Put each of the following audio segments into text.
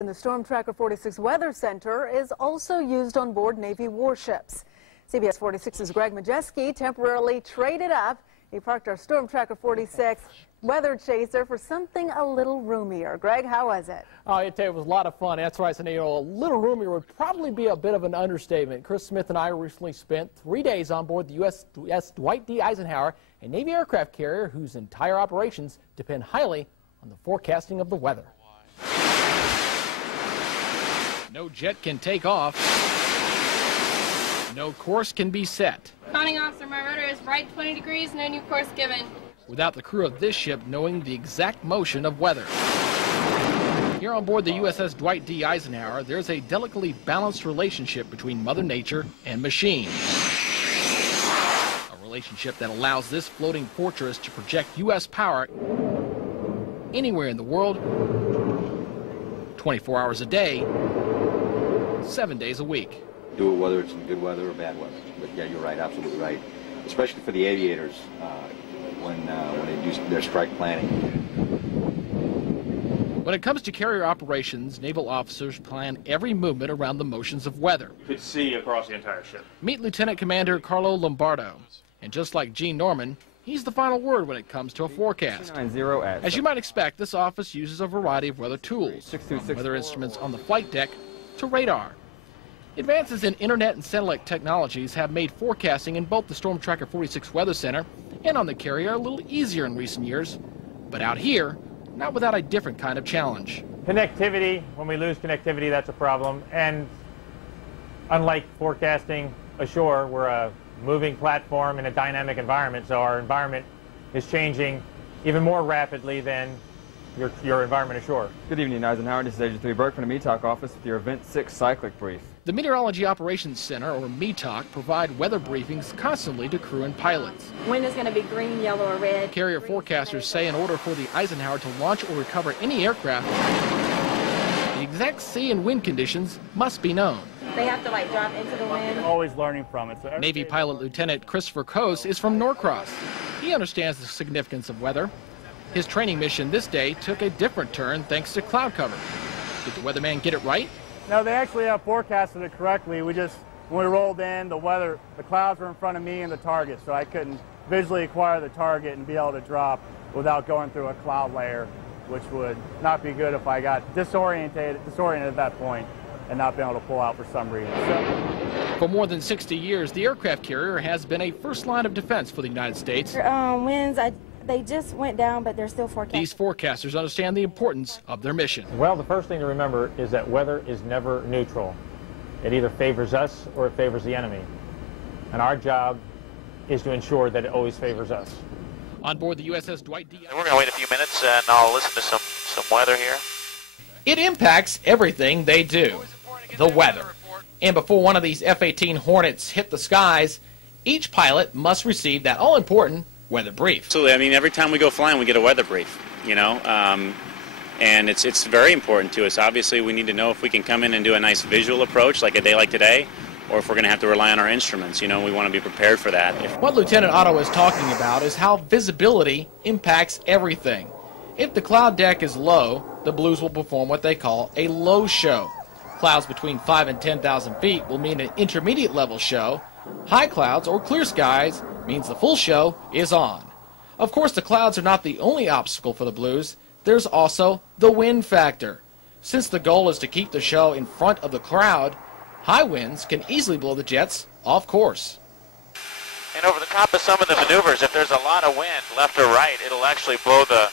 And the Storm Tracker 46 Weather Center is also used on board Navy warships. CBS 46's Greg Majeski temporarily traded up. He parked our Storm Tracker 46 Weather Chaser for something a little roomier. Greg, how was it? Oh, I tell you, it was a lot of fun. That's right, Saneo. A little roomier would probably be a bit of an understatement. Chris Smith and I recently spent 3 days on board the USS Dwight D. Eisenhower, a Navy aircraft carrier whose entire operations depend highly on the forecasting of the weather. No jet can take off. No course can be set. Conning officer, my rudder is right 20 degrees, no new course given. Without the crew of this ship knowing the exact motion of weather. Here on board the USS Dwight D. Eisenhower, there's a delicately balanced relationship between Mother Nature and machine. A relationship that allows this floating fortress to project U.S. power anywhere in the world, 24 hours a day, 7 days a week. Do it whether it's in good weather or bad weather. But yeah, you're right, absolutely right. Especially for the aviators when they do their strike planning. When it comes to carrier operations, naval officers plan every movement around the motions of weather. You could see across the entire ship. Meet Lieutenant Commander Carlo Lombardo. And just like Gene Norman, he's the final word when it comes to a forecast. As you might expect, this office uses a variety of weather tools, from weather instruments on the flight deck to radar. Advances in internet and satellite technologies have made forecasting in both the Storm Tracker 46 Weather Center and on the carrier a little easier in recent years. But out here, not without a different kind of challenge. Connectivity, when we lose connectivity, that's a problem. And unlike forecasting ashore, we're a moving platform in a dynamic environment, so our environment is changing even more rapidly than your environment ashore. Good evening, Eisenhower. This is Agent 3 Burke from the METOC office with your Event 6 Cyclic Brief. The Meteorology Operations Center, or METOC, provide weather briefings constantly to crew and pilots. Wind is going to be green, yellow, or red. Carrier forecasters say in order for the Eisenhower to launch or recover any aircraft, the exact sea and wind conditions must be known. They have to drop into the wind. Always learning from it. So Navy pilot Lieutenant Christopher Coase is from Norcross. He understands the significance of weather. His training mission this day took a different turn thanks to cloud cover. Did the weatherman get it right? No, they actually have forecasted it correctly. When we rolled in, the clouds were in front of me and the target, so I couldn't visually acquire the target and be able to drop without going through a cloud layer, which would not be good if I got disoriented at that point and not being able to pull out for some reason. For more than 60 years, the aircraft carrier has been a first line of defense for the United States. Winds, they just went down, but they're still forecasting. These forecasters understand the importance of their mission. Well, the first thing to remember is that weather is never neutral. It either favors us or it favors the enemy. And our job is to ensure that it always favors us. On board the USS Dwight D. We're going to wait a few minutes and I'll listen to some weather here. It impacts everything they do, the weather. And before one of these F-18 Hornets hit the skies, each pilot must receive that all-important weather brief. Absolutely. I mean, every time we go flying, we get a weather brief, you know, and it's very important to us. Obviously, we need to know if we can come in and do a nice visual approach like a day like today, or if we're going to have to rely on our instruments. You know, we want to be prepared for that. What Lieutenant Otto is talking about is how visibility impacts everything. If the cloud deck is low, the Blues will perform what they call a low show. Clouds between 5,000 and 10,000 feet will mean an intermediate level show. High clouds or clear skies means the full show is on. Of course, the clouds are not the only obstacle for the Blues. There's also the wind factor. Since the goal is to keep the show in front of the crowd, high winds can easily blow the jets off course. And over the top of some of the maneuvers, if there's a lot of wind left or right, it'll actually blow the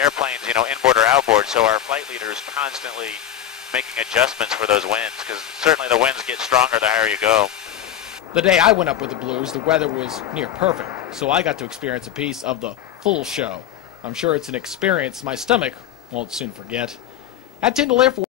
airplanes, you know, inboard or outboard. So our flight leaders constantly making adjustments for those winds, because certainly the winds get stronger the higher you go. The day I went up with the Blues, the weather was near perfect, so I got to experience a piece of the full show. I'm sure it's an experience my stomach won't soon forget. At Tyndall Air Force